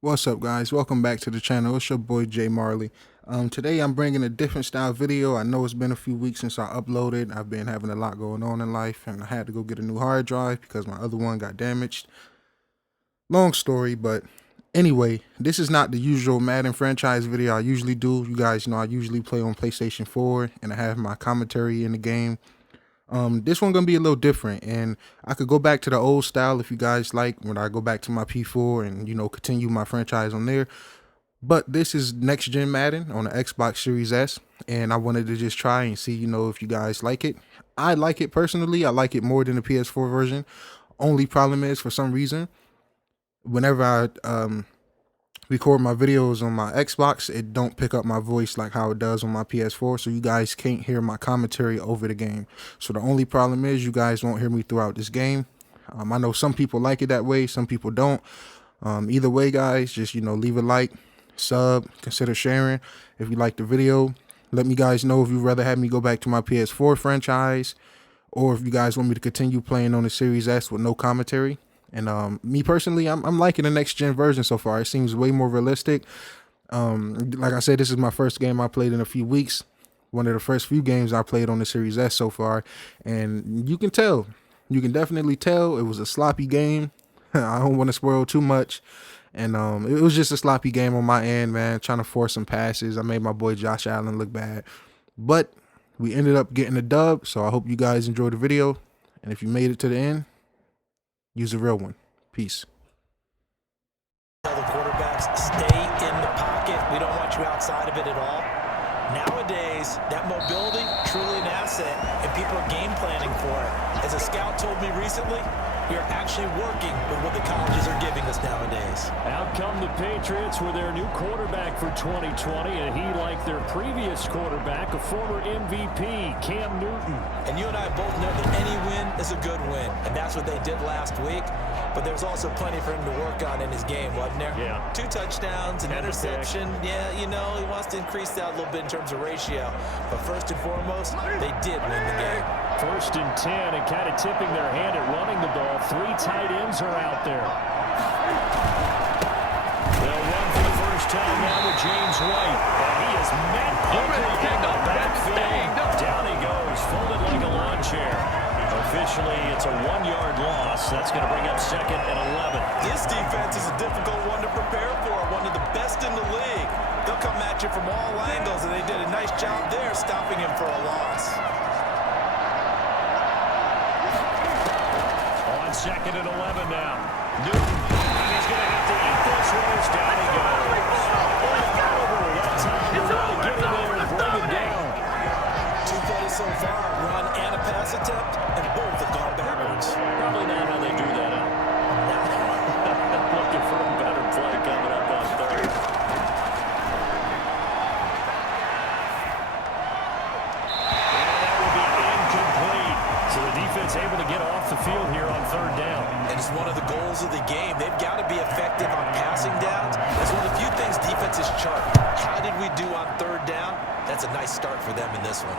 What's up, guys? Welcome back to the channel. It's your boy Jay Marley. Today I'm bringing a different style video. I know it's been a few weeks since I uploaded. I've been having a lot going on in life, and I had to go get a new hard drive because my other one got damaged. Long story, but anyway, this is not the usual Madden franchise video I usually do. You guys know I usually play on PlayStation 4, and I have my commentary in the game. This one gonna be a little different, and I could go back to the old style if you guys like, when I go back to my P4 and continue my franchise on there. But this is next gen Madden on the Xbox Series S, and I wanted to just try and see if you guys like it. I like it personally. I like it more than the PS4 version. Only problem is, for some reason, whenever I record my videos on my Xbox, it don't pick up my voice like how it does on my PS4, so you guys can't hear my commentary over the game. So the only problem is you guys won't hear me throughout this game. I know some people like it that way, some people don't. Either way, guys, just leave a like, sub, consider sharing if you like the video. Let me guys know if you'd rather have me go back to my PS4 franchise, or if you guys want me to continue playing on the Series S with no commentary. And me personally, I'm liking the next gen version so far. It seems way more realistic. Like I said, this is my first game I played in a few weeks. One of the first few games I played on the Series S so far, and you can definitely tell it was a sloppy game. I don't want to spoil too much. And it was just a sloppy game on my end, man, trying to force some passes. I made my boy Josh Allen look bad, but we ended up getting a dub. So I hope you guys enjoyed the video, and if you made it to the end, use a real one. Peace. Tell the quarterbacks, stay in the pocket. We don't want you outside of it at all. Nowadays, that mobility, truly an asset, and people are game planning for it. As a scout told me recently, we are actually working with what the colleges are giving us nowadays. Out come the Patriots with their new quarterback for 2020, and he, like their previous quarterback, a former MVP, Cam Newton. And you and I both know that any win is a good win, and that's what they did last week. But there's also plenty for him to work on in his game, wasn't there? Yeah. 2 touchdowns, an interception. Yeah, he wants to increase that a little bit in terms of ratio. But first and foremost, they did win the game. 1st and 10, and kind of tipping their hand at running the ball. 3 tight ends are out there. They'll run for the first time now with James White. And he is met perfectly in the backfield. Down he goes, folded like a lawn chair. Officially, it's a 1-yard loss. That's going to bring up 2nd and 11. This defense is a difficult one to prepare for, one of the best in the league. They'll come at you from all angles, and they did a nice job there stopping him for a loss. On 2nd and 11 now. Newton, and he's going to have to eat this one. Down he goes. That's how you want to get in there and bring him down. 2 plays so far, run and a pass attempt, and both have gone backwards. Probably not how they drew that up. Looking for a better play coming up on 3rd. And that will be incomplete. So the defense able to get off the field here on 3rd down. And it's one of the goals of the game. They've got to be effective on passing downs. It's one of the few things defenses chart. How did we do on 3rd down? That's a nice start for them in this one.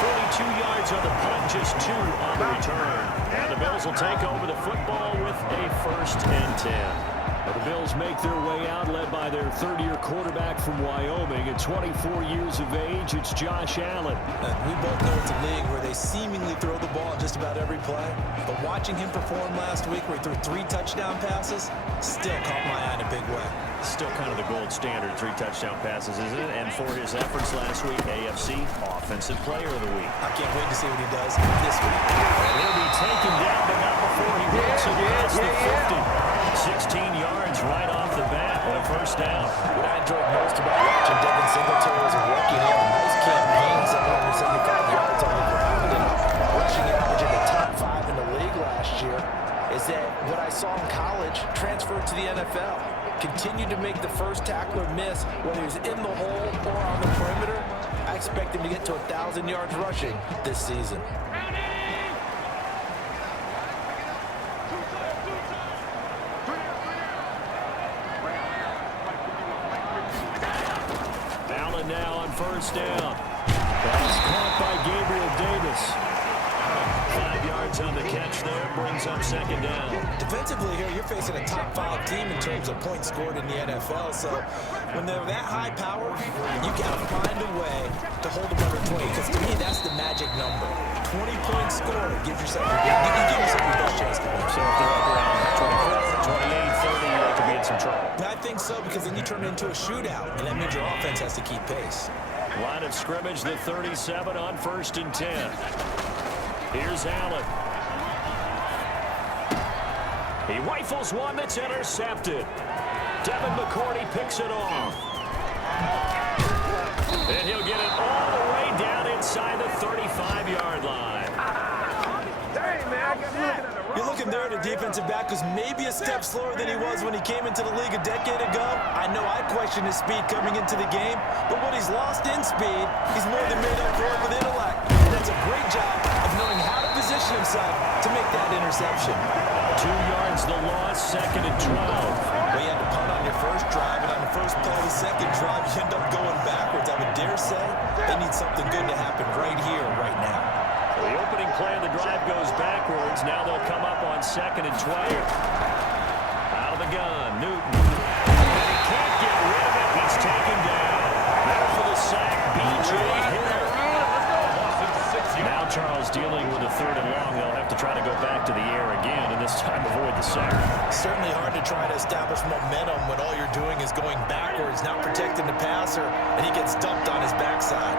42 yards on the punt, just 2 on the return. And the Bills will take over the football with a 1st and 10. Well, the Bills make their way out, led by their 3rd-year quarterback from Wyoming. At 24 years of age, it's Josh Allen. And we both know it's a league where they seemingly throw the ball just about every play. But watching him perform last week, where he threw 3 touchdown passes, still caught my eye in a big way. Still kind of the gold standard, 3 touchdown passes, isn't it? And for his efforts last week, AFC Offensive Player of the Week. I can't wait to see what he does this week. And he'll be taken down, but not before he breaks across the 50. 16 yards right off the bat and a 1st down. What I enjoyed most about watching Devin Singletary as a rookie, he had a nice campaign, 775 yards on the ground, and rushing average in the top 5 in the league last year, is that what I saw in college transferred to the NFL. Continued to make the first tackler miss, whether he's in the hole or on the perimeter. I expect him to get to 1,000 yards rushing this season. Allen now on 1st down. That's caught by Gabriel Davis. 5 yards on the catch there. Brings up second down. Defensively here, you're facing a top 5 team in terms of points scored in the NFL. So when they're that high power, you got to find a way to hold them under 20. Because to me, that's the magic number. 20 points scored gives yourself your best chance to win. So if they're up around 24, 28, 30, they could be in some trouble. I think so, because then you turn it into a shootout, and that means your offense has to keep pace. Line of scrimmage, the 37 on 1st and 10. Here's Allen. He rifles one that's intercepted. Devin McCourty picks it off. And he'll get it all the way down inside the 35-yard line. You're looking there at a defensive back who's maybe a step slower than he was when he came into the league a decade ago. I know I questioned his speed coming into the game, but when he's lost in speed, he's more than made up for it with intellect. And that's a great job of knowing how to position himself to make that interception. 2 yards the loss, 2nd and 12. Well, you had to punt on your first drive, and on the first play of the second drive, you end up going backwards. I would dare say they need something good to happen right here, right now. The opening play of the drive goes backwards. Now they'll come up on 2nd and 12. Out of the gun, Newton. And he can't get rid of it. He's taken down. There for the sack, B.J. Hill. Now Charles dealing with a 3rd and long. They'll have to try to go back to the air again, and this time avoid the sack. Certainly hard to try to establish momentum when all you're doing is going backwards, not protecting the passer, and he gets dumped on his backside.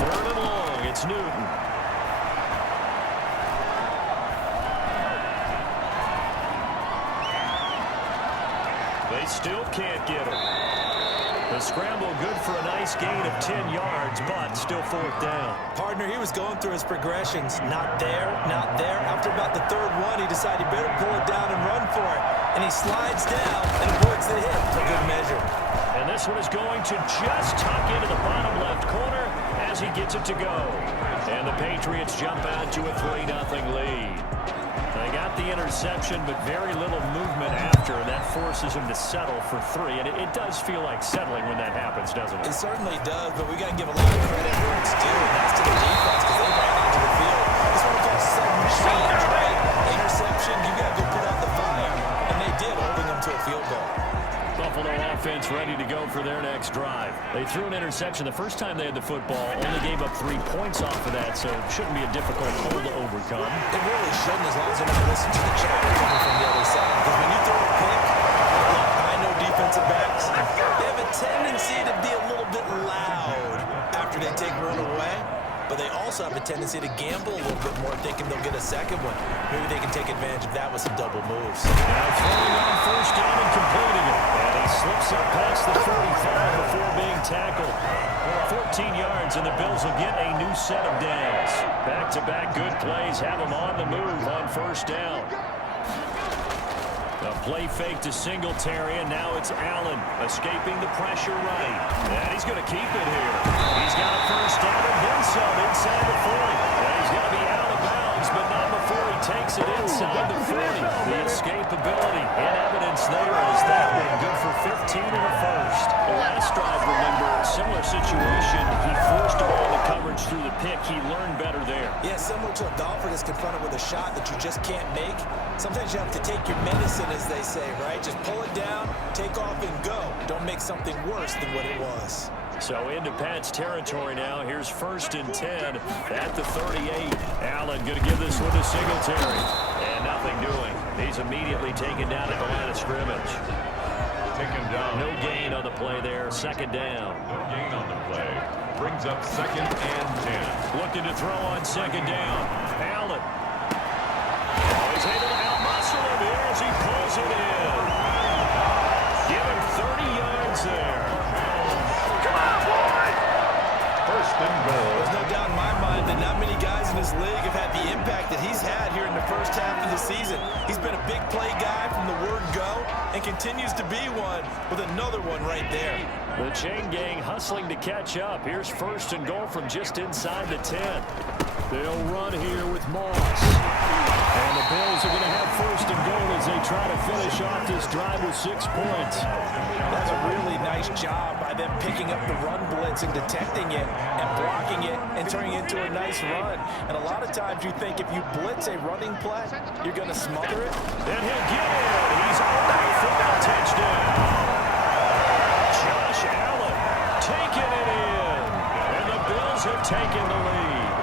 3rd and long, it's Newton. They still can't get him. The scramble good for a nice gain of 10 yards, but still 4th down. Partner, he was going through his progressions. Not there, not there. After about the 3rd one, he decided he better pull it down and run for it. And he slides down and avoids the hit for good measure. And this one is going to just tuck into the bottom left corner as he gets it to go. And the Patriots jump out to a 3-0 lead. They got the interception, but very little movement after, and that forces him to settle for 3. And it does feel like settling when that happens, doesn't it? It certainly does, but we got to give a lot of credit where it's due, and that's to the defense, because they ran onto the field. This one we call submachine, right? Interception, you got to go put out the fire, and they did, holding them to a field goal. Buffalo offense ready to go for their next drive. They threw an interception the first time they had the football, only gave up 3 points off of that, so it shouldn't be a difficult hole to overcome. It really shouldn't, as long as they're not listening to the chatter coming from the other side. Because when you throw a pick, look, I know defensive backs, they have a tendency to be a little bit loud after they take one away. But they also have a tendency to gamble a little bit more, thinking they'll get a second one. Maybe they can take advantage of that with some double moves. Now throwing on 1st down and completing it. And he slips up past the 45 before being tackled. 14 yards, and the Bills will get a new set of downs. Back-to-back good plays have them on the move on 1st down. A play fake to Singletary, and now it's Allen escaping the pressure right. And he's going to keep it here. He's got a 1st down and then some inside the 40. And he's going to be out of bounds, but not before he takes it inside the 40. The escapability in evidence there as that one good for 15 in the 1st. The last drive, remember, similar situation. He forced all the coverage through the pick. He learned better there. Yeah, similar to a golfer that's confronted with a shot that you just can't make. Sometimes you have to take your medicine, as they say, right? Just pull it down, take off, and go. Don't make something worse than what it was. So into Pat's territory now. Here's 1st and 10 at the 38. Allen going to give this one to Singletary. And nothing doing. He's immediately taken down at the line of scrimmage. Taken down. No gain on the play there. 2nd down. No gain on the play. Brings up 2nd and 10. Looking to throw on 2nd down. Allen. Oh, he's able to outmuscle him here as he pulls it in. Give him 30 yards there. Come on, boy! 1st and goal. There's no doubt in my mind that not many guys in this league have had the impact that he's had here in the 1st half of the season. He's been a big play guy from the word go and continues to be one with another one right there. The chain gang hustling to catch up. Here's 1st and goal from just inside the 10. They'll run here with Moss. And the Bills are going to have first and goal as they try to finish off this drive with 6 points. That's a really nice job by them picking up the run blitz and detecting it and blocking it and turning it into a nice run. And a lot of times you think if you blitz a running play, you're going to smother it. And he'll get it. He's over for a touchdown. Josh Allen taking it in. And the Bills have taken the lead.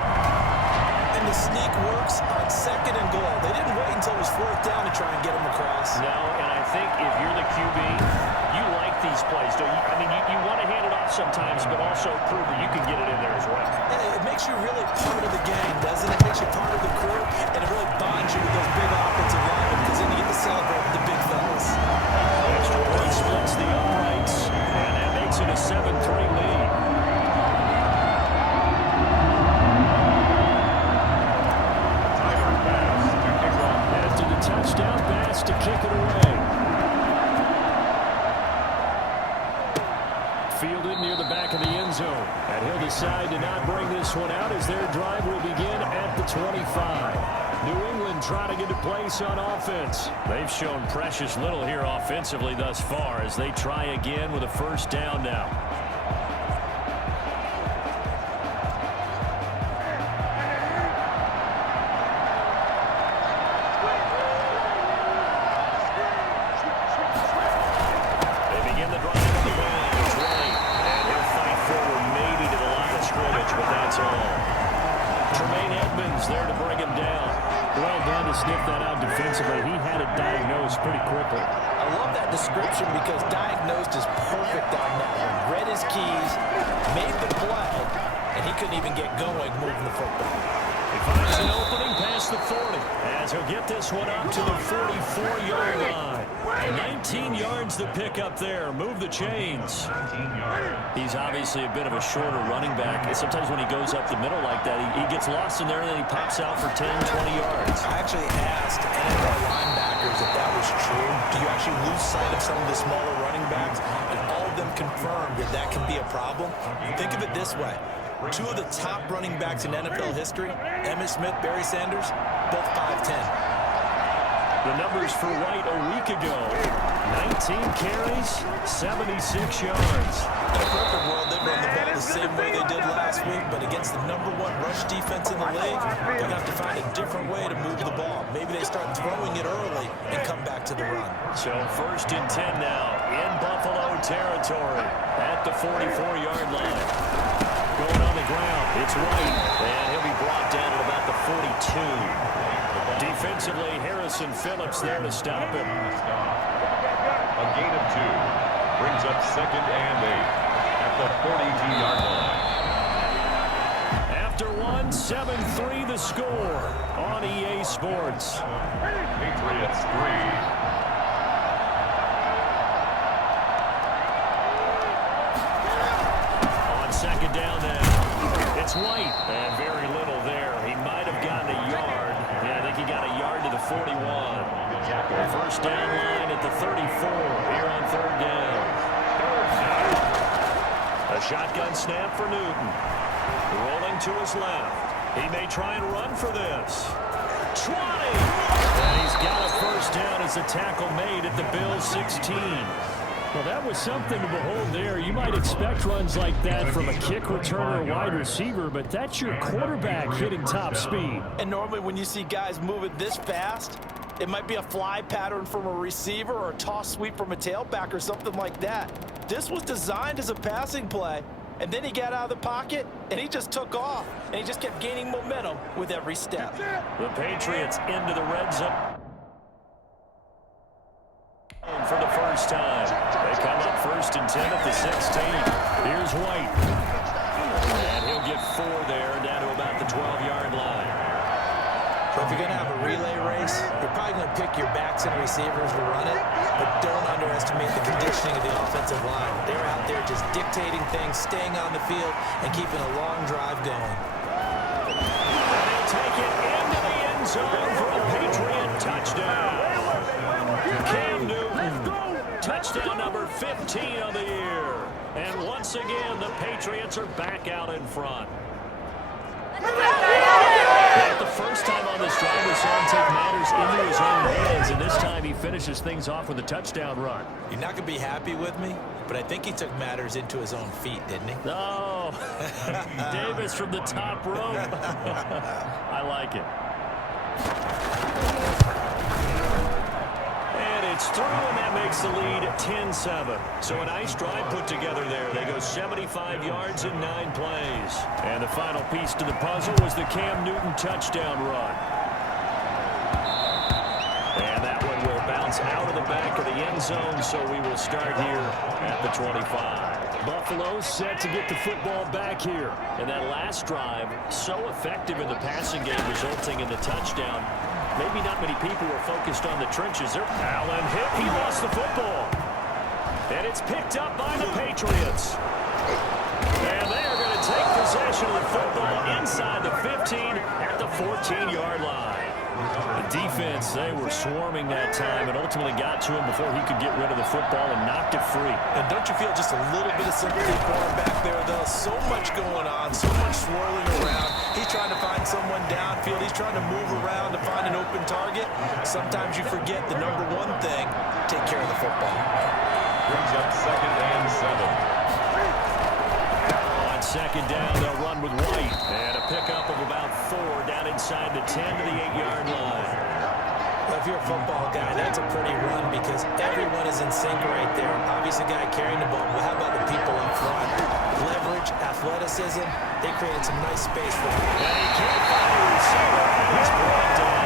And the sneak works on second and goal. They didn't wait until it was fourth down to try and get him across. No, and I think if you're the QB, you like these plays, don't you? I mean, you want to hand it off sometimes, but also prove that you can get it in there as well. Yeah, it makes you really part of the game, doesn't it? It makes you part of the crew, and it really bonds you with those big offensive linemen because then you get to celebrate with the big fellas. Extra point splits the uprights, and that makes it a 7-3 lead. After the touchdown pass to kick it away. Fielded near the back of the end zone. And he'll decide to not bring this one out as their drive will begin at the 25. New England trying to get a place on offense. They've shown precious little here offensively thus far as they try again with a first down now. They begin the drive on the ground. It's right. And he'll fight forward maybe to the line of scrimmage, but that's all. Tremaine Edmonds there to bring him down. Well done to sniff that out defensively. He had it diagnosed pretty quickly. I love that description because diagnosed is perfect on that one. Read his keys, made the play, and he couldn't even get going moving the football. He finds an opening past the 40 as he'll get this one up to the 44-yard line. 19 yards to pick up there. Move the chains. He's obviously a bit of a shorter running back. Sometimes when he goes up the middle like that, he gets lost in there and then he pops out for 10, 20 yards. I actually asked NFL linebackers if that was true. Do you actually lose sight of some of the smaller running backs? And all of them confirmed that that can be a problem. Think of it this way. Two of the top running backs in NFL history, Emmitt Smith, Barry Sanders, both 5'10". The numbers for White a week ago. 19 carries, 76 yards. In a perfect world, they'd run the ball the same way they did last week, but against the #1 rush defense in the league, they're going to have to find a different way to move the ball. Maybe they start throwing it early and come back to the run. So 1st and 10 now in Buffalo territory at the 44-yard line. Going on the ground, it's White, and he'll be brought down at about the 42. Defensively, Harrison Phillips there to stop him. A gain of 2 brings up 2nd and 8 at the 42-yard line. After one, 7-3 the score on EA Sports. Patriots 3. Second down now. It's White. And very little there. He might have gotten a yard. Yeah, I think he got a yard to the 41. First down line at the 34 here on 3rd down. A shotgun snap for Newton. Rolling to his left. He may try and run for this. 20. And he's got a first down as a tackle made at the Bills' 16. Well, that was something to behold there. You might expect runs like that from a kick returner or wide receiver, but that's your quarterback hitting top speed. And normally when you see guys moving this fast, it might be a fly pattern from a receiver or a toss sweep from a tailback or something like that. This was designed as a passing play, and then he got out of the pocket, and he just took off, and he just kept gaining momentum with every step. The Patriots into the red zone for the first time. They come up 1st and 10 at the 16. Here's White. And he'll get 4 there down to about the 12-yard line. So if you're going to have a relay race, you're probably going to pick your backs and receivers to run it, but don't underestimate the conditioning of the offensive line. They're out there just dictating things, staying on the field, and keeping a long drive going. And they take it into the end zone for a Patriot touchdown. Cam Newton, touchdown number 15 of the year. And once again, the Patriots are back out in front. finishes things off with a touchdown run. You're not going to be happy with me, but I think he took matters into his own feet, didn't he? Oh, Davis from the top rope. I like it. And it's through, and that makes the lead 10-7. So a nice drive put together there. They go 75 yards in 9 plays. And the final piece to the puzzle was the Cam Newton touchdown run. And that one will bounce out of the back of the end zone, so we will start here at the 25. Buffalo set to get the football back here. And that last drive, so effective in the passing game, resulting in the touchdown. Maybe not many people were focused on the trenches there. Allen hit. He lost the football. And it's picked up by the Patriots. And they are going to take possession of the football inside the 15 at the 14-yard line. The defense, they were swarming that time and ultimately got to him before he could get rid of the football and knocked it free. And don't you feel just a little bit of sympathy for him back there, though? So much going on, so much swirling around. He's trying to find someone downfield. He's trying to move around to find an open target. Sometimes you forget the number one thing, take care of the football. Brings up 2nd and 7. On 2nd down, they'll run with White. And a pickup of about 4 down inside the 10 to the 8-yard line. Well, if you're a football guy, that's a pretty run because everyone is in sync right there. Obviously, the guy carrying the ball. Well, how about the people up front? Leverage, athleticism, they created some nice space for him. And he can't find a receiver, and he's brought down.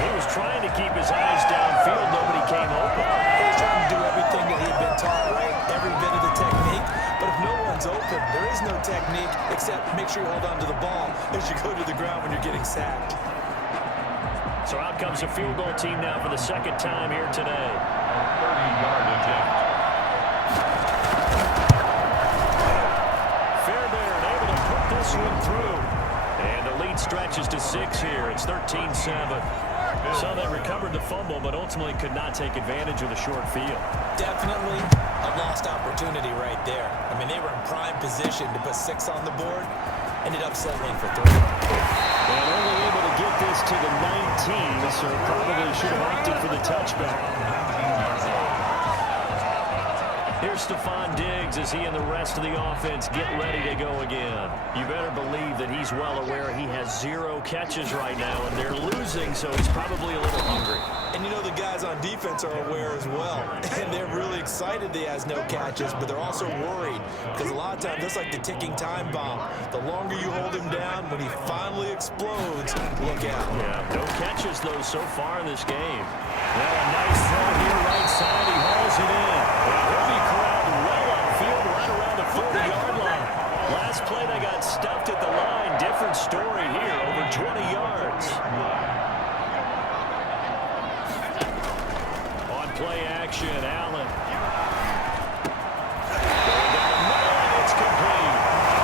He was trying to keep his eyes downfield. Nobody came open. He was trying to do everything that he had been taught, right? Every bit of the technique. But if no one's open, there is no technique except make sure you hold on to the ball as you go to the ground when you're getting sacked. So out comes a field goal team now for the 2nd time here today. 30-yard attempt. Fairbairn able to put this one through. And the lead stretches to 6 here. It's 13-7. So they recovered the fumble, but ultimately could not take advantage of the short field. Definitely a lost opportunity right there. I mean, they were in prime position to put 6 on the board. Ended up settling for 3. And only able to get this to the 19, so probably should have opted for the touchback. Here's Stephon Diggs as he and the rest of the offense get ready to go again. You better believe that he's well aware he has 0 catches right now, and they're losing, so he's probably a little hungry. And you know the guys on defense are aware as well. And they're really excited that he has no catches, but they're also worried. Because a lot of times, that's like the ticking time bomb. The longer you hold him down, when he finally explodes, look out. Yeah, no catches, though, so far in this game. Well, a nice throw here right side. He hauls it in. And he'll be corralled well upfield right around the 40-yard line. Last play, they got stuffed at the line. Different story here, over 20 yards. On play action, Allen. Going down the middle, and it's complete.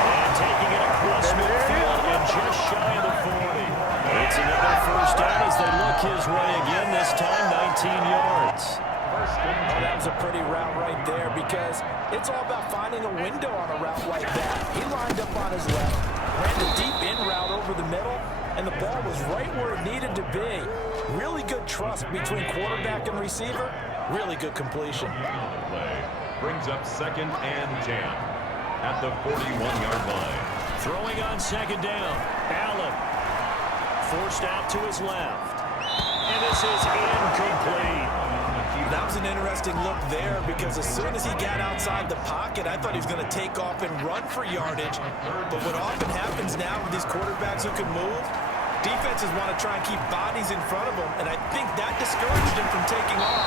And taking it across midfield and just shy of the 40. It's another first down as they look his way again, this time 19 yards. Oh, that was a pretty route right there because it's all about finding a window on a route like that. He lined up on his left, ran the deep in route over the middle, and the ball was right where it needed to be. Really good trust between quarterback and receiver. Really good completion. Play brings up 2nd and 10 at the 41-yard line. Throwing on 2nd down, Allen. Forced out to his left. And this is incomplete. That was an interesting look there because as soon as he got outside the pocket, I thought he was going to take off and run for yardage. But what often happens now with these quarterbacks who can move, defenses want to try and keep bodies in front of them, and I think that discouraged him from taking off.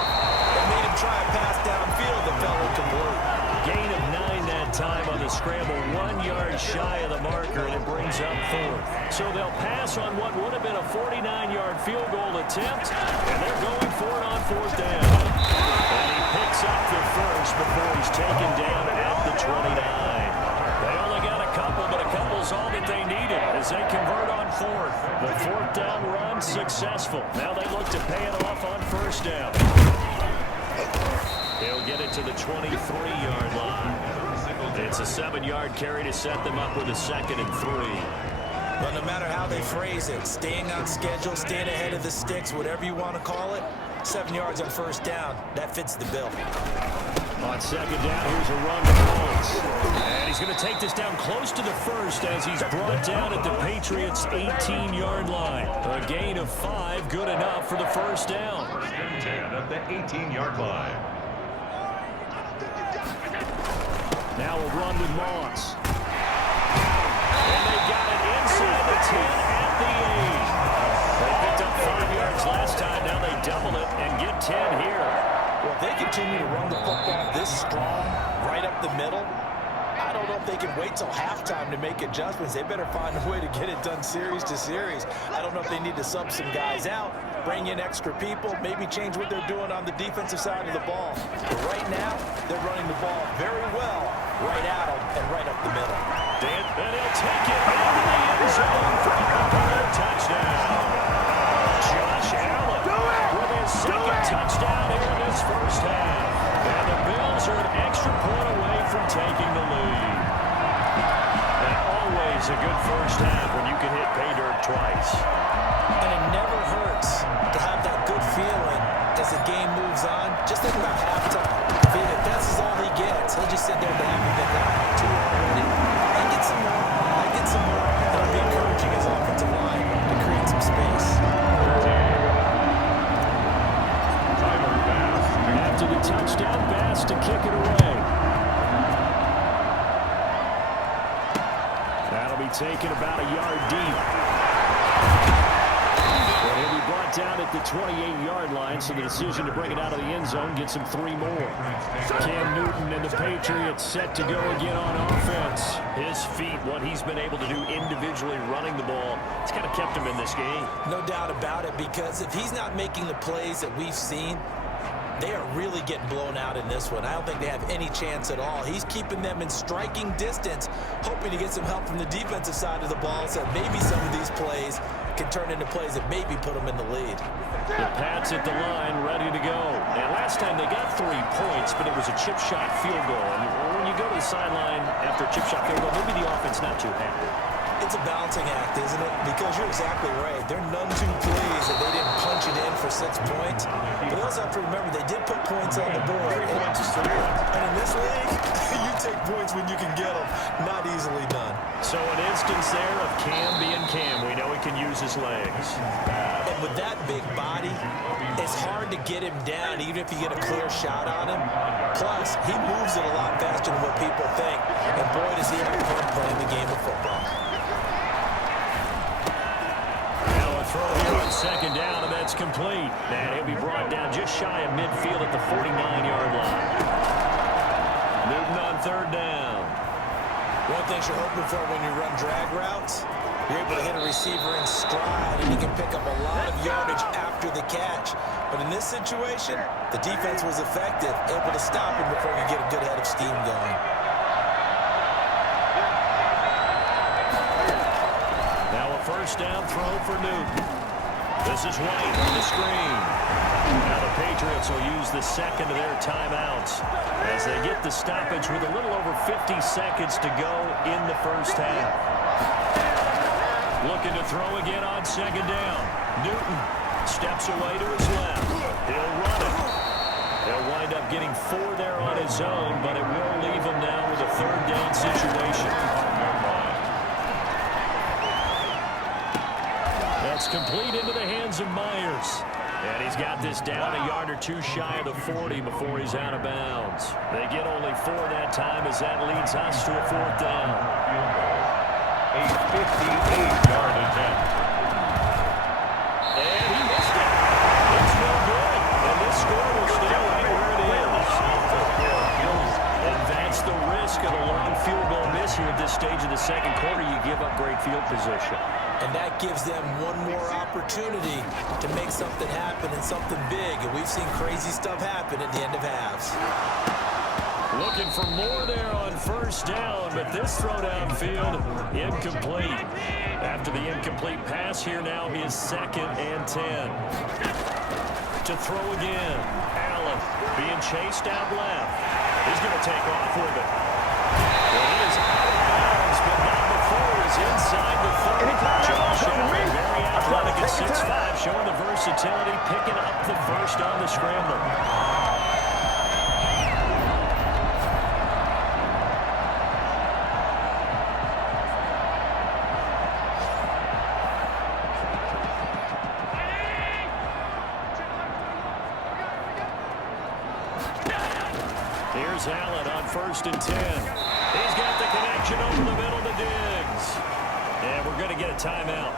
It made him try a pass downfield that fell incomplete. Gain of 9 that time on the scramble, 1 yard shy of the marker, and it brings up 4th. So they'll pass on what would have been a 49-yard field goal attempt, and they're going for it on 4th down. And he picks up the first before he's taken down at the 29. They only got a couple, but a couple's all that they needed as they convert on 4th. The 4th down run successful. Now they look to pay it off on 1st down. He'll get it to the 23-yard line. It's a 7-yard carry to set them up with a 2nd and 3. Well, no matter how they phrase it, staying on schedule, staying ahead of the sticks, whatever you want to call it, 7 yards on first down, that fits the bill. On second down, here's a run to Mullins. And he's going to take this down close to the first as he's brought down at the Patriots' 18-yard line. A gain of 5, good enough for the first down. First and 10 at the 18-yard line. Now a run with Moss. And they got it inside the 10 at the 8. They picked up 5 yards last time. Now they double it and get 10 here. Well, if they continue to run the football this strong, right up the middle, I don't know if they can wait till halftime to make adjustments. They better find a way to get it done series to series. I don't know if they need to sub some guys out, bring in extra people, maybe change what they're doing on the defensive side of the ball. But right now, they're running the ball very well, right at them and right up the middle. And he'll take it into the end zone for a touchdown. Josh Allen with his second touchdown here in this first half. And the Bills are an extra point away from taking the lead. And always a good first half when you can hit pay dirt twice. And it never hurts to have that good feeling as the game moves on. Just think about halftime. If that's all he gets, he'll just sit there laughing at that. I get some more. I get some more. And I'll be encouraging his offensive line to create some space. After the touchdown pass to kick it away. That'll be taken about a yard deep. And he'll be brought down at the 28-yard line, so the decision to bring it out of the end zone gets him 3 more. Cam Newton and the Patriots set to go again on offense. His feet, what he's been able to do individually running the ball, it's kind of kept him in this game. No doubt about it, because if he's not making the plays that we've seen, they are really getting blown out in this one. I don't think they have any chance at all. He's keeping them in striking distance, hoping to get some help from the defensive side of the ball so maybe some of these plays can turn into plays that maybe put them in the lead. The Pats at the line, ready to go. And last time they got 3 points, but it was a chip shot field goal. And when you go to the sideline after a chip shot field goal, maybe the offense not too happy. It's a balancing act, isn't it? Because you're exactly right. They're none too pleased that they didn't punch it in for 6 points. But they also have to remember they did put points on the board. 3 points is 3 points. And in this league, you take points when you can get them. Not easily done. So an instance there of Cam being Cam. We know he can use his legs. And with that big body, it's hard to get him down even if you get a clear shot on him. Plus, he moves it a lot faster than what people think. And boy, does he have fun playing the game of football. Throw here on second down, and that's complete. And he'll be brought down just shy of midfield at the 49-yard line. Newton on third down. One thing you're hoping for when you run drag routes, you're able to hit a receiver in stride, and he can pick up a lot of yardage after the catch. But in this situation, the defense was effective, able to stop him before he get a good head of steam going. First down throw for Newton. This is White on the screen. Now the Patriots will use the second of their timeouts as they get the stoppage with a little over 50 seconds to go in the first half. Looking to throw again on second down. Newton steps away to his left. He'll run it. He'll wind up getting 4 there on his own, but it will leave him now with a third down situation. It's complete into the hands of Myers. And he's got this down a yard or 2 shy of the 40 before he's out of bounds. They get only 4 that time as that leads us to a 4th down. A 58-yard attempt. And he missed it. It's no good. And this score will stay right where it is. And that's the risk of a long field goal miss here at this stage of the second quarter. You give up great field position. And that gives them one more opportunity to make something happen and something big. And we've seen crazy stuff happen at the end of halves. Looking for more there on first down, but this throw downfield, incomplete. After the incomplete pass, here now is 2nd and 10. To throw again, Allen being chased out left. He's going to take off with it. Well, he is out of bounds, but not before he's inside the 35. picking up the first on the scramble. Here's Allen on 1st and 10. He's got the connection over the middle to Diggs. And we're going to get a timeout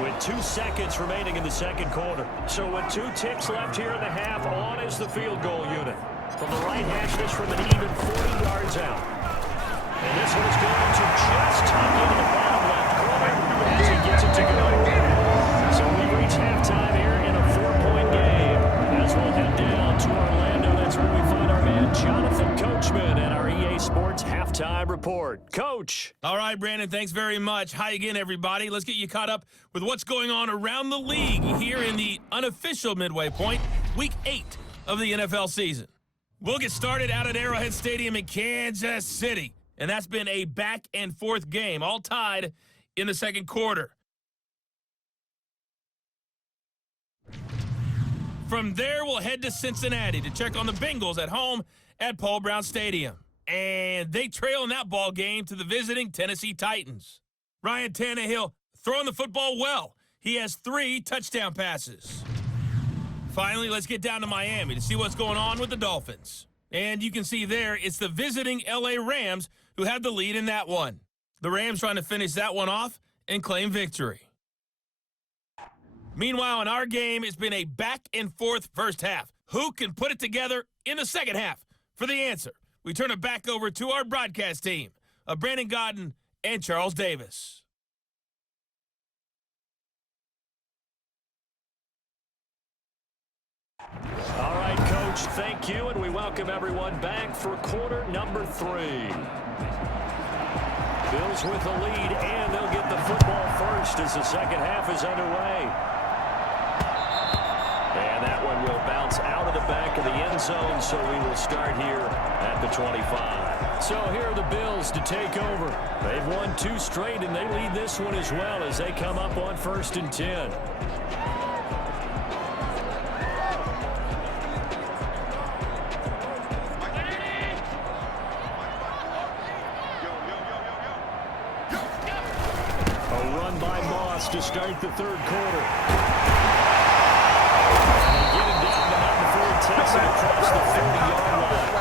with 2 seconds remaining in the second quarter. So with 2 ticks left here in the half, on is the field goal unit. From the right hash, this from an even 40 yards out. And this one is going to just tuck into the bottom left corner as he gets it to go. So we reach halftime here in a 4-point game as we'll head down to Orlando. That's where we find our man Jonathan Coachman at our EA Sports Halftime Report. Coach. All right, Brandon, thanks very much. Hi again, everybody. Let's get you caught up with what's going on around the league here in the unofficial midway point, Week 8 of the NFL season. We'll get started out at Arrowhead Stadium in Kansas City, and that's been a back-and-forth game, all tied in the second quarter. From there, we'll head to Cincinnati to check on the Bengals at home at Paul Brown Stadium. And they trail in that ball game to the visiting Tennessee Titans. Ryan Tannehill throwing the football well. He has 3 touchdown passes. Finally, let's get down to Miami to see what's going on with the Dolphins. And you can see there, it's the visiting LA Rams who have the lead in that one. The Rams trying to finish that one off and claim victory. Meanwhile, in our game, it's been a back-and-forth first half. Who can put it together in the second half? For the answer, we turn it back over to our broadcast team of Brandon Godden and Charles Davis. All right, Coach, thank you, and we welcome everyone back for quarter number 3. Bills with the lead, and they'll get the football first as the second half is underway. And that one will bounce out of the back of the end zone, so we will start here at the 25. So here are the Bills to take over. They've won 2 straight, and they lead this one as well as they come up on 1st and 10. A run by Moss to start the third quarter. Takes it across the 40-yard line.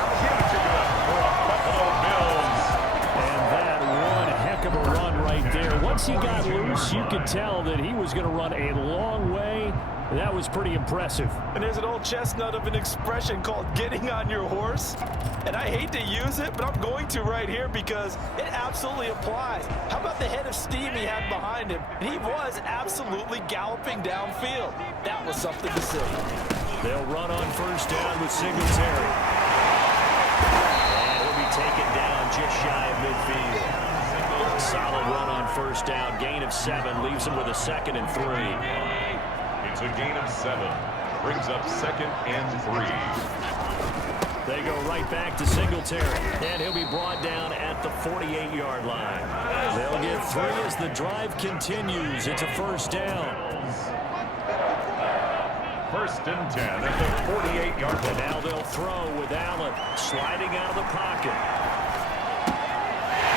And that one heck of a run right there. Once he got loose, you could tell that he was going to run a long way. That was pretty impressive. And there's an old chestnut of an expression called getting on your horse. And I hate to use it, but I'm going to right here because it absolutely applies. How about the head of steam he had behind him? And he was absolutely galloping downfield. That was something to see. They'll run on first down with Singletary. And he'll be taken down just shy of midfield. Solid run on first down. Gain of 7 leaves him with a 2nd and 3. It's a gain of 7. Brings up 2nd and 3. They go right back to Singletary. And he'll be brought down at the 48-yard line. They'll get 3 as the drive continues. It's a first down. 1st and 10 at the 48-yard line. And now they'll throw with Allen sliding out of the pocket.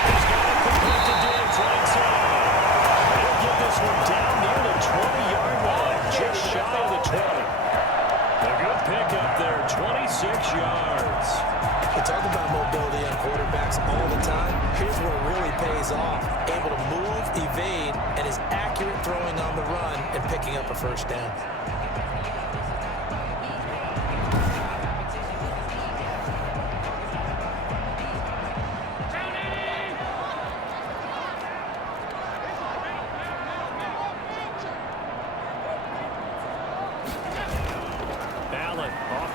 He's got it complete to Diggs right side. They'll get this one down near the 20-yard line, just shy of the 20. A good pickup there, 26 yards. We talk about mobility on quarterbacks all the time. Here's where it really pays off. Able to move, evade, and is accurate throwing on the run and picking up a first down.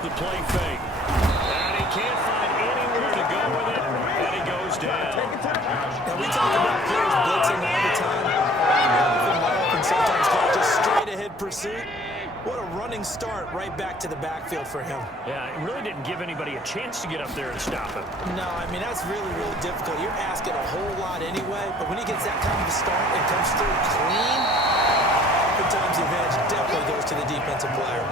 The play fake. And he can't find anywhere to go with it. And he goes down. Now we talk about players blitzing all the time. And sometimes call just straight ahead pursuit. What a running start right back to the backfield for him. Yeah, it really didn't give anybody a chance to get up there and stop him. No, I mean, that's really, really difficult. You're asking a whole lot anyway, but when he gets that kind of a start and comes through clean, oftentimes the advantage definitely goes to the defensive player.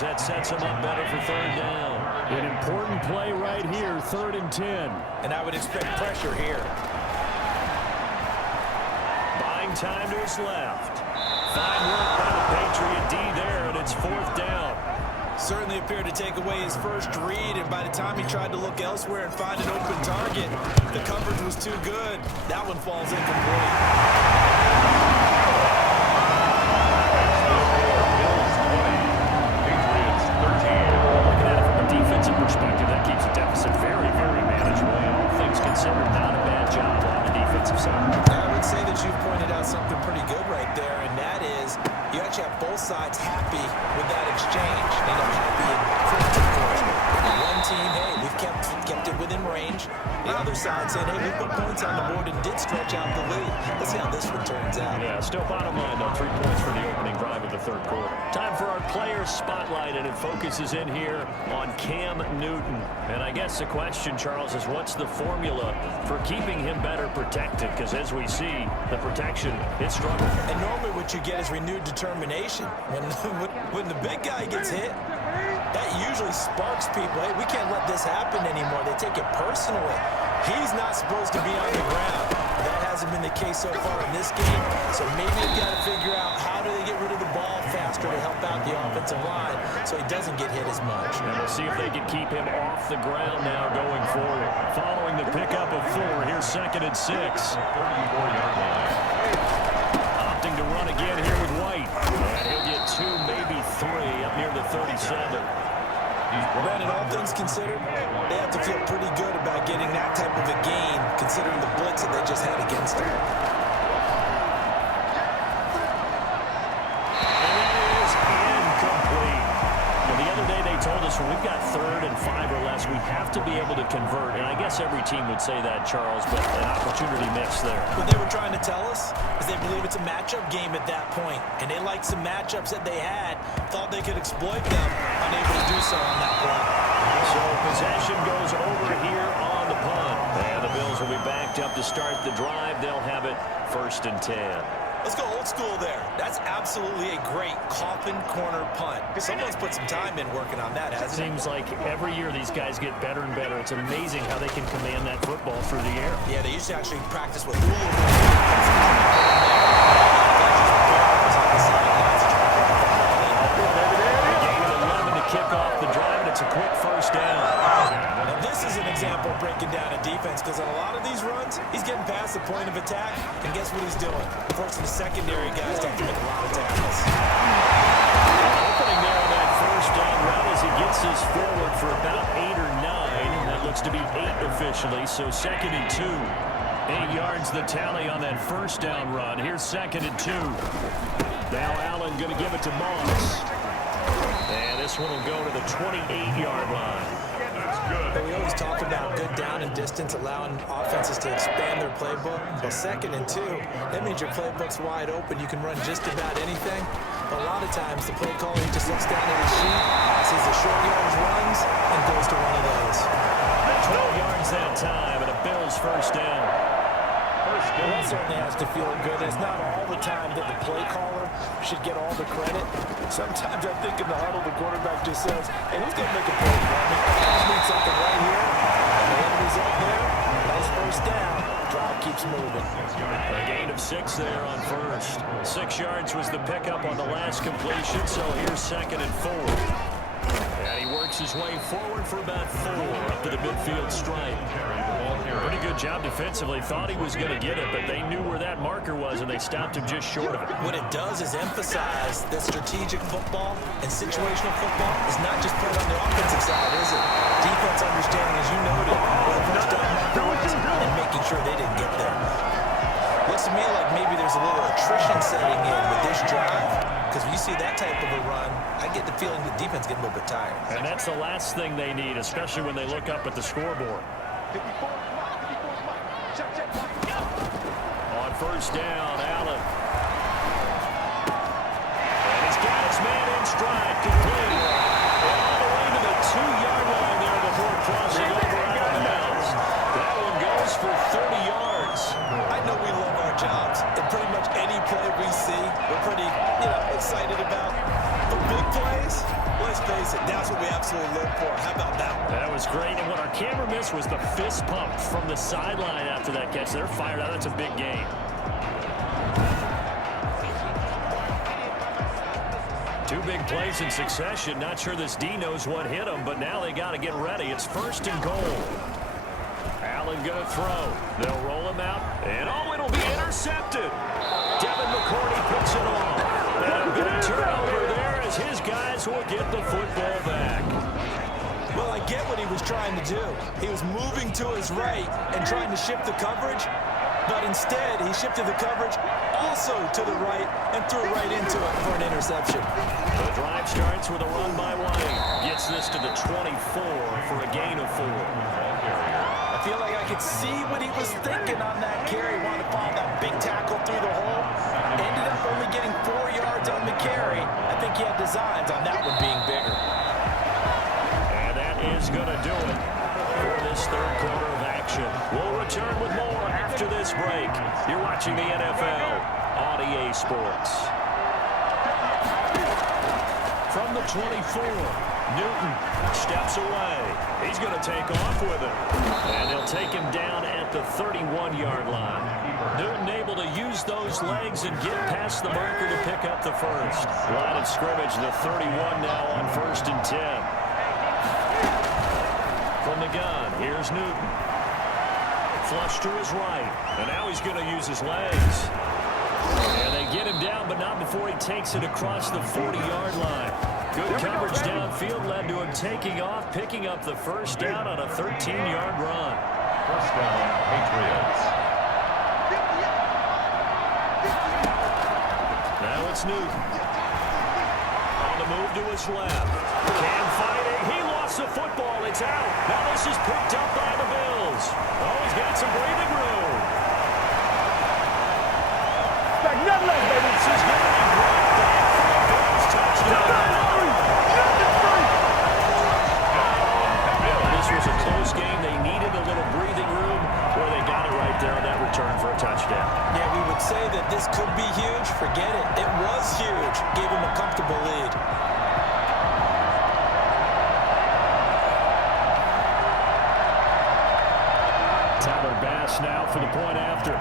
as that sets him up better for third down. An important play right here, 3rd and 10. And I would expect pressure here. Buying time to his left. Fine work by the Patriot D there, and it's 4th down. Certainly appeared to take away his first read, and by the time he tried to look elsewhere and find an open target, the coverage was too good. That one falls incomplete. Patriots 13. Looking at it from a defensive perspective, that keeps the deficit very, very manageable. And all things considered, not a bad job on the defensive side. I would say that you've pointed out something pretty good right there, and that is you actually have both sides happy with that exchange. You know, happy in one team, hey, we've kept it within range. The other side saying, hey, we put points on the board and did stretch out the lead. Let's see how this one turns out. Yeah, still bottom line, though. 3 points for the opening drive of the 3rd quarter. Time for our player spotlight, and it focuses in here on Cam Newton. And I guess the question, Charles, is what's the formula for keeping him better protected? Because as we see, the protection, it's struggle. And normally what you get is renewed determination. When the big guy gets hit, that usually sparks people. Hey, we can't let this happen anymore. They take it personally. He's not supposed to be on the ground. That hasn't been the case so far in this game. So maybe they've got to figure out how do they get rid of the ball faster to help out the offensive line so he doesn't get hit as much. And we'll see if they can keep him off the ground now going forward. Following the pickup of 4, here's 2nd and 6. 34-yard line. Opting to run again here with White. And he'll get 2, maybe 3 up near the 37. Granted, all things considered, they have to feel pretty good about getting that type of a gain, considering the blitz that they just had against them. And that is incomplete. Now, the other day they told us when we've got 3rd and 5 or less, we have to be able to convert. And I guess every team would say that, Charles, but an opportunity missed there. What they were trying to tell us is they believe it's a matchup game at that point, and they liked some matchups that they had, thought they could exploit them, unable to do so on that play. So possession goes over here on the punt. And the Bills will be backed up to start the drive. They'll have it 1st and 10. Let's go old school there. That's absolutely a great coffin corner punt. Someone's put some time in working on that, hasn't it? Seems like every year these guys get better and better. It's amazing how they can command that football through the air. Yeah, they used to actually practice with hula. Kick off the drive, and it's a quick 1st down. Now this is an example of breaking down a defense, because on a lot of these runs, he's getting past the point of attack, and guess what he's doing? Forcing the secondary guys to have to make a lot of tackles. Opening there on that 1st down run as he gets this forward for about 8 or 9, and that looks to be 8 officially, so 2nd and 2. 8 yards the tally on that 1st down run. Here's 2nd and 2. Now Allen going to give it to Moss. And this one will go to the 28-yard line. But we always talk about good down and distance, allowing offenses to expand their playbook. Well, 2nd and 2, that means your playbook's wide open. You can run just about anything. But a lot of times, the play caller just looks down at his sheet, sees the short yards runs, and goes to one of those. 12 yards that time, and a Bills 1st down. Well, that certainly has to feel good. It's not all the time that the play caller should get all the credit. Sometimes I think in the huddle, the quarterback just says, hey, who's going to make a play for me? I just need something right here. And the end result there, nice 1st down. Drive keeps moving. A gain of 6 there on 1st. 6 yards was the pickup on the last completion, so here's 2nd and 4. And he works his way forward for about 4 up to the midfield stripe. Pretty good job defensively. Thought he was going to get it, but they knew where that marker was, and they stopped him just short of it. What it does is emphasize that strategic football and situational football is not just played on the offensive side, is it? Defense understanding, as you noted, where the 1st down marker was and making sure they didn't get there. Looks to me like maybe there's a little attrition setting in with this drive. Because when you see that type of a run, I get the feeling the defense getting a little bit tired. And that's the last thing they need, especially when they look up at the scoreboard. On 1st down, Allen. And he's got his man in stride, complete. All the way to the 2-yard line there before crossing over out of bounds. That one goes for 30 yards. I know we love our jobs, and pretty much any play we see, we're pretty, excited about. But big plays, Let's face it, that's what we absolutely live for. How about that one? That was great, and what our camera missed was the fist pump from the sideline after that catch. They're fired out. That's a big game. Two big plays in succession. Not sure this D knows what hit him, but now they got to get ready. It's 1st and goal. Allen going to throw. They'll roll him out, and oh, it'll be intercepted. Devin McCourty puts it on. And a big turnover there as his guys will get the football back. Well, I get what he was trying to do. He was moving to his right and trying to shift the coverage, but instead he shifted the coverage also to the right and threw right into it for an interception. The drive starts with a run by White. Gets this to the 24 for a gain of 4. I feel like I could see what he was thinking on that carry. Wanted to follow that big tackle through the hole. Ended up only getting 4 yards on the carry. I think he had designs on that one being bigger. And that is going to do it for this 3rd quarter of action. We'll return with more after this break. You're watching the NFL on EA Sports. From the 24, Newton steps away. He's going to take off with it. And they'll take him down at the 31-yard line. Newton able to use those legs and get past the marker to pick up the first. Line of scrimmage, the 31 now on 1st and 10. From the gun, here's Newton. Flush to his right. And now he's going to use his legs. And they get him down, but not before he takes it across the 40-yard line. Good coverage downfield led to him taking off, picking up the first down on a 13-yard run. First down, Patriots. Now it's Newton. On the move to his left. Cam fighting. He lost the football. It's out. Now this is picked up by the Bills. Oh, he's got some breathing room. Nothing left, baby. This is going to be brought back for the Bills touchdown. This was a close game. They needed a little breathing room where they got it right there on that return for a touchdown. Yeah, we would say that this could be huge. Forget it. It was huge. Gave him a comfortable lead. Tyler Bass now for the point after.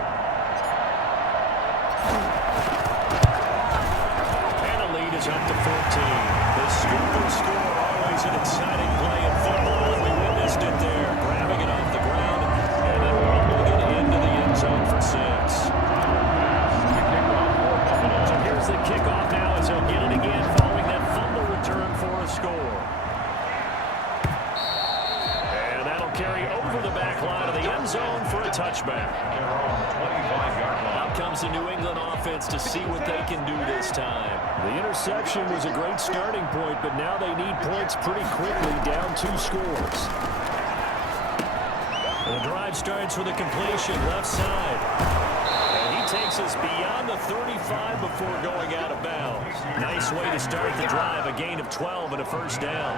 And the lead is up to 14. The scoop and score, always an exciting play in football, and we witnessed it there. Grabbing it off the ground and then rumbling it into the end zone for 6. So here's the kickoff now as they'll get it again following that fumble return for a score. And that'll carry over the back line of the end zone for a touchback. Out comes the New England offense to see what they can do this time. The interception was a great starting point, but now they need points pretty quickly, down 2 scores. The drive starts with a completion left side. And he takes us beyond the 35 before going out of bounds. Nice way to start the drive, a gain of 12 and a first down.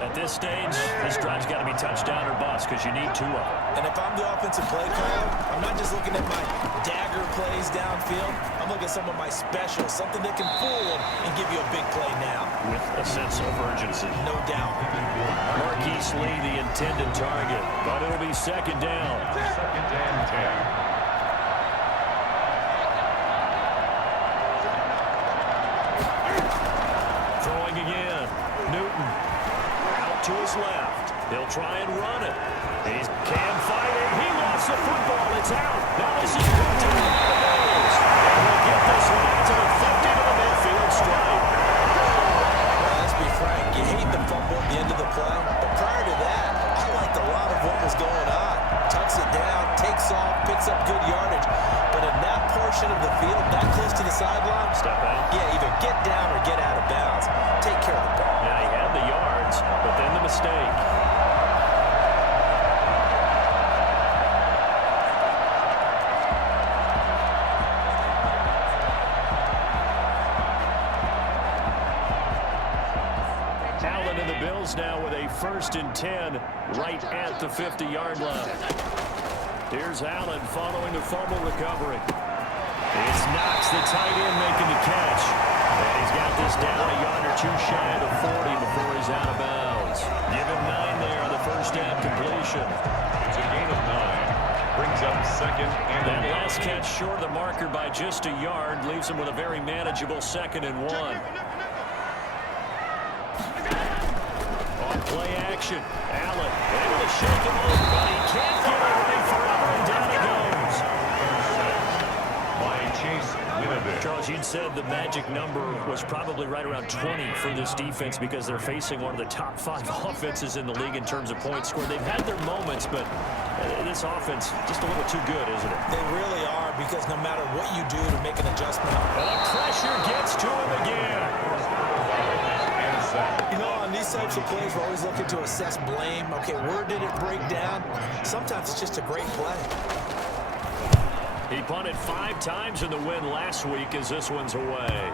At this stage, this drive's got to be touchdown or bust because you need 2 of them. And if I'm the offensive play caller, I'm not just looking at my dagger plays downfield. I'm looking at some of my specials, something that can fool them and give you a big play now. With a sense of urgency. No doubt. Marquise Lee, the intended target, but it'll be 2nd down. 2nd and 10. Throwing again. Newton out to his left. He'll try and run it. He's Cam fighting. He lost the football. It's out. Now this is picked up by the Bills. And we'll get this one out to the 50 to the midfield stripe. Well, let's be frank. You hate the fumble at the end of the play. But prior to that, I liked a lot of what was going on. Tucks it down, takes off, picks up good yardage. But in that portion of the field, that close to the sideline, Step out. yeah, either get down or get out of bounds. Take care of the ball. Yeah, he had the yards, but then the mistake. Allen and the Bills now with a 1st and 10 right at the 50-yard line. Here's Allen following the fumble recovery. It's Knox, the tight end, making the catch. And he's got this down a yard or two shy of the 40 before he's out of bounds. Give him 9 there on the first down completion. It's a gain of 9. Brings up second and That 8. last catch short of the marker by just a yard leaves him with a very manageable 2nd and 1. On play action, Allen able to shake him off, but he can't get away forever, and down he goes. By Chase Winovich. Charles, you'd said the magic number was probably right around 20 for this defense because they're facing one of the top 5 offenses in the league in terms of points scored. They've had their moments, but this offense just a little too good, isn't it? They really are, because no matter what you do to make an adjustment. The pressure gets to him again. You know, on these types of plays, we're always looking to assess blame. Okay, where did it break down? Sometimes it's just a great play. He punted 5 times in the win last week as this one's away.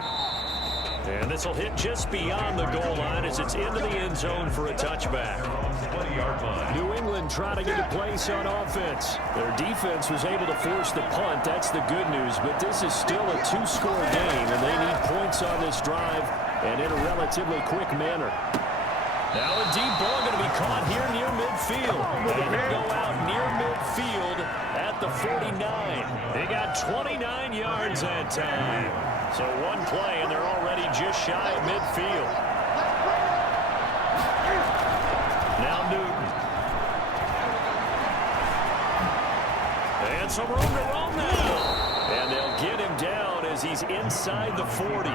And this will hit just beyond the goal line as it's into the end zone for a touchback. 20-yard line. New England trying to get a place on offense. Their defense was able to force the punt. That's the good news. But this is still a 2-score game, and they need points on this drive and in a relatively quick manner. Now a deep ball going to be caught here near midfield. And he'll go out near midfield at the 49. They got 29 yards that time. So one play, and they're already just shy of midfield. Now Newton. And some room to roam now. And they'll get him down as he's inside the 40.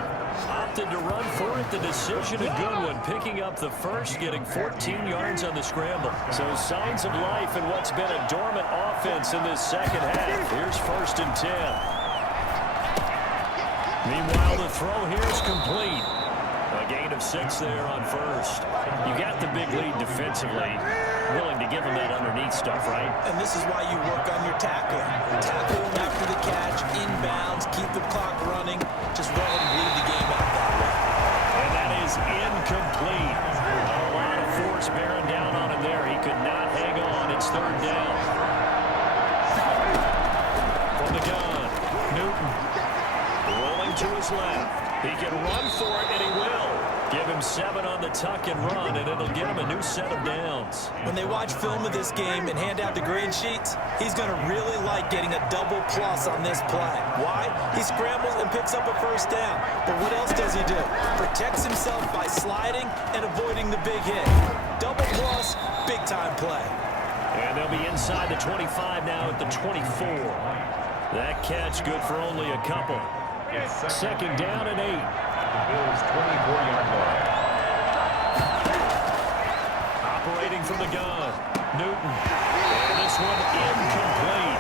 Opted to run for it. The decision a good one. Picking up the first, getting 14 yards on the scramble. So signs of life in what's been a dormant offense in this second half. Here's 1st and 10. Meanwhile, the throw here is complete. A gain of 6 there on first. You got the big lead defensively. Willing to give him that underneath stuff, right? And this is why you work on your tackling. Tackle him after the catch, inbounds, keep the clock running. Just go ahead and lead the game out that way. And that is incomplete. A lot of force bearing down on him there. He could not hang on. It's 3rd down. From the gun, Newton. Rolling to his left. He can run for it, and he will. Give him 7 on the tuck and run, and it'll give him a new set of downs. When they watch film of this game and hand out the green sheets, he's going to really like getting a double plus on this play. Why? He scrambles and picks up a 1st down. But what else does he do? Protects himself by sliding and avoiding the big hit. Double plus, big-time play. And they'll be inside the 25 now at the 24. That catch good for only a couple. 2nd down and 8. The Bills' 24-yard line. Operating from the gun, Newton. And this one incomplete.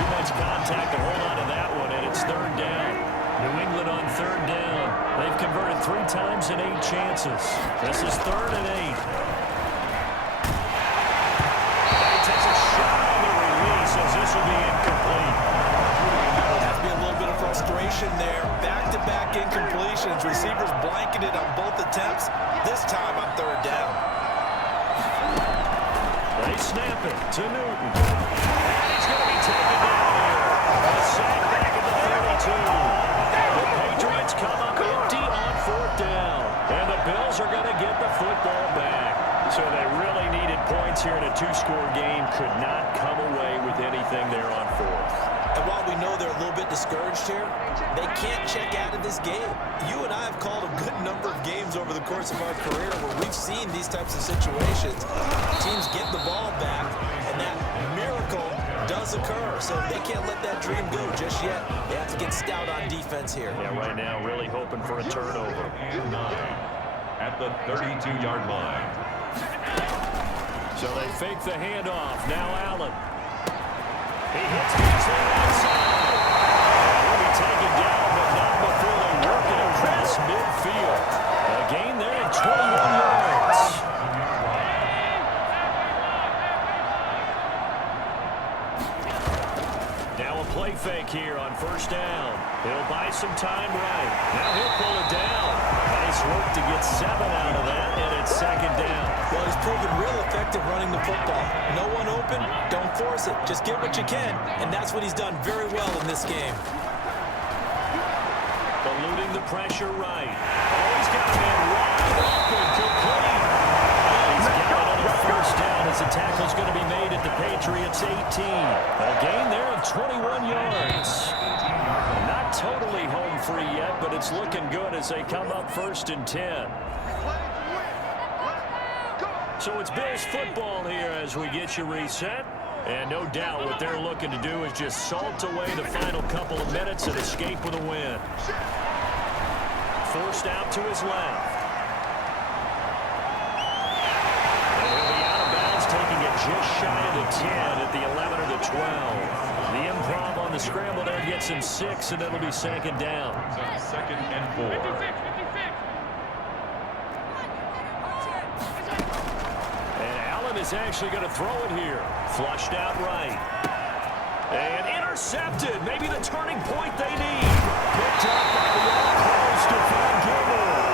Too much contact to hold on to that one, and it's 3rd down. New England on 3rd down. They've converted 3 times in 8 chances. This is 3rd and 8. He takes a shot on the release as this will be incomplete. Has to be a little bit of frustration there. Back-to-back incompletions. Receivers blanketed on both attempts. This time on 3rd down. They snap it to Newton. And he's going to be taken down here. A sack back at the 32. The Patriots come up empty on 4th down. And the Bills are going to get the football back. So they really needed points here in a 2-score game. Could not come away with anything there on 4th. And while we know they're a little bit discouraged here, they can't check out of this game. You and I have called a good number of games over the course of our career where we've seen these types of situations. Teams get the ball back, and that miracle does occur. So they can't let that dream go just yet. They have to get stout on defense here. Yeah, right now really hoping for a turnover. And 9 at the 32-yard line. So they fake the handoff. Now Allen. He hits Beasley outside. He'll be taken down, but not before they work it across midfield. A gain there of 21 yards. Now a play fake here on 1st down. He'll buy some time right. Now he'll pull it down. Nice work to get 7 out of that, and it's 2nd down. Well, he's proven real effective running the football. No one open, don't force it. Just get what you can, and that's what he's done very well in this game. Eluding the pressure right. Oh, he's got a man wide open, complete. He's got another first down as the tackle's going to be made at the Patriots 18. A gain there of 21 yards. Not totally home free yet, but it's looking good as they come up 1st and 10. So it's Bills football here as we get you reset. And no doubt what they're looking to do is just salt away the final couple of minutes and escape with a win. Forced out to his left. And he'll be out of bounds, taking it just shy of the 10 at the 11 or the 12. The improv on the scramble there gets him 6, and it'll be 2nd down. 2nd and 4. Is actually going to throw it here. Flushed out right. And intercepted. Maybe the turning point they need. Picked up by the all-close to Van Gilmore.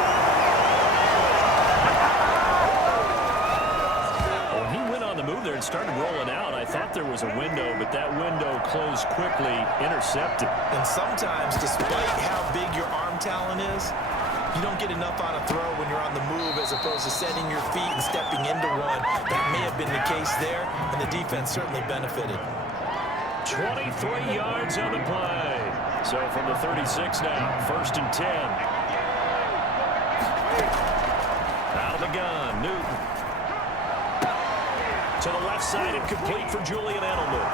When he went on the move there and started rolling out, I thought there was a window, but that window closed quickly. Intercepted. And sometimes, despite how big your arm talent is, you don't get enough on a throw when you're on the move as opposed to setting your feet and stepping into one. That may have been the case there, and the defense certainly benefited. 23 yards on the play. So from the 36 now, 1st and 10. Out of the gun, Newton. To the left side and complete for Julian Edelman.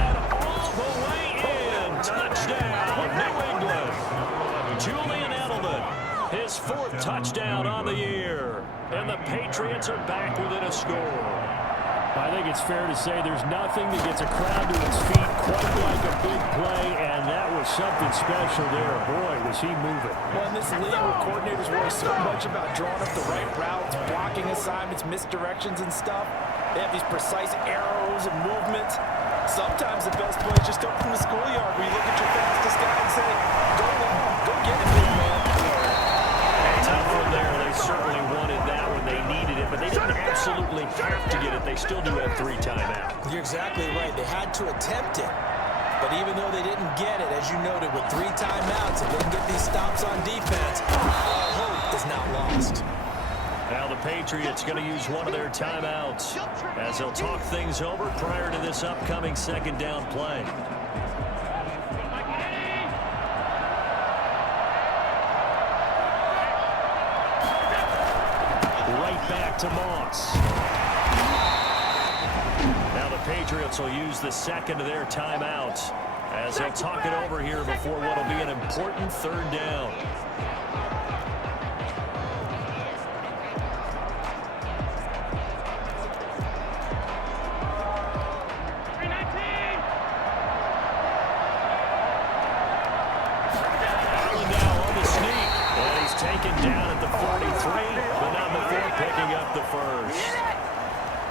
And all the way in. Touchdown, New England. Julian Edelman, his 4th touchdown on the year. And the Patriots are back within a score. I think it's fair to say there's nothing that gets a crowd to its feet quite like a big play, and that was something special there. Boy, was he moving. Well, in this league where coordinators worry so much about drawing up the right routes, blocking assignments, misdirections and stuff, they have these precise arrows and movements. Sometimes the best plays just come from the schoolyard where you look at your fastest guy and say, go long, go get it, big man. And out from there, they certainly wanted that when they needed it, but they didn't absolutely have to get it. They still do have 3 timeouts. You're exactly right. They had to attempt it. But even though they didn't get it, as you noted, with 3 timeouts, if they can get these stops on defense, all hope is not lost. Now the Patriots going to use one of their timeouts as they'll talk things over prior to this upcoming 2nd down play. Right back to Moss. Now the Patriots will use the 2nd of their timeouts as they'll talk it over here before what will be an important 3rd down. Taken down at the 43, but not before picking up the 1st.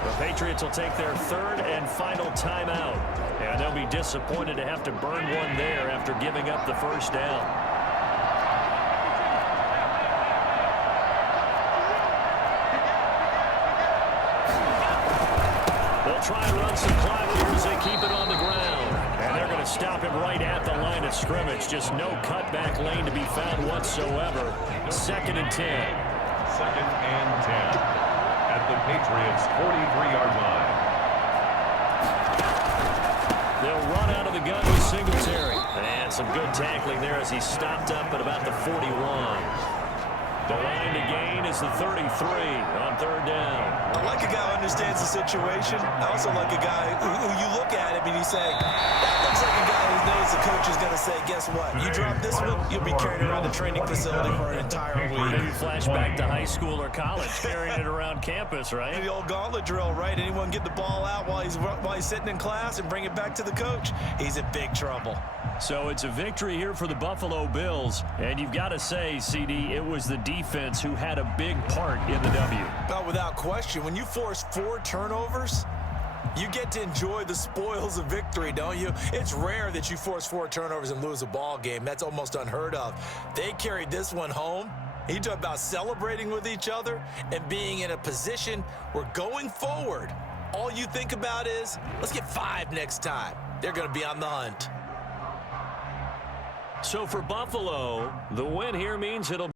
The Patriots will take their 3rd and final timeout, and they'll be disappointed to have to burn one there after giving up the 1st down. They'll try and run some clock here as they keep it on the ground. And they're going to stop him right at the line of scrimmage. Just no cutback lane to be found whatsoever. 2nd and 10. 2nd and 10 at the Patriots' 43-yard line. They'll run out of the gun with Singletary. And some good tackling there as he stopped up at about the 41. The line to gain is the 33 on 3rd down. I like a guy who understands the situation. I also like a guy who you look at him and you say, that looks like a guy who knows the coach is going to say, guess what? You drop this one, you'll be carrying around the training facility for an entire week. Maybe flash back to high school or college, carrying it around campus, right? The old gauntlet drill, right? Anyone get the ball out while he's sitting in class and bring it back to the coach? He's in big trouble. So it's a victory here for the Buffalo Bills. And you've got to say, CD, it was the defense who had a big part in the W. But without question, when you force 4 turnovers, you get to enjoy the spoils of victory, don't you? It's rare that you force 4 turnovers and lose a ball game. That's almost unheard of. They carried this one home. You talk about celebrating with each other and being in a position where going forward, all you think about is, let's get 5 next time. They're going to be on the hunt. So for Buffalo, the win here means it'll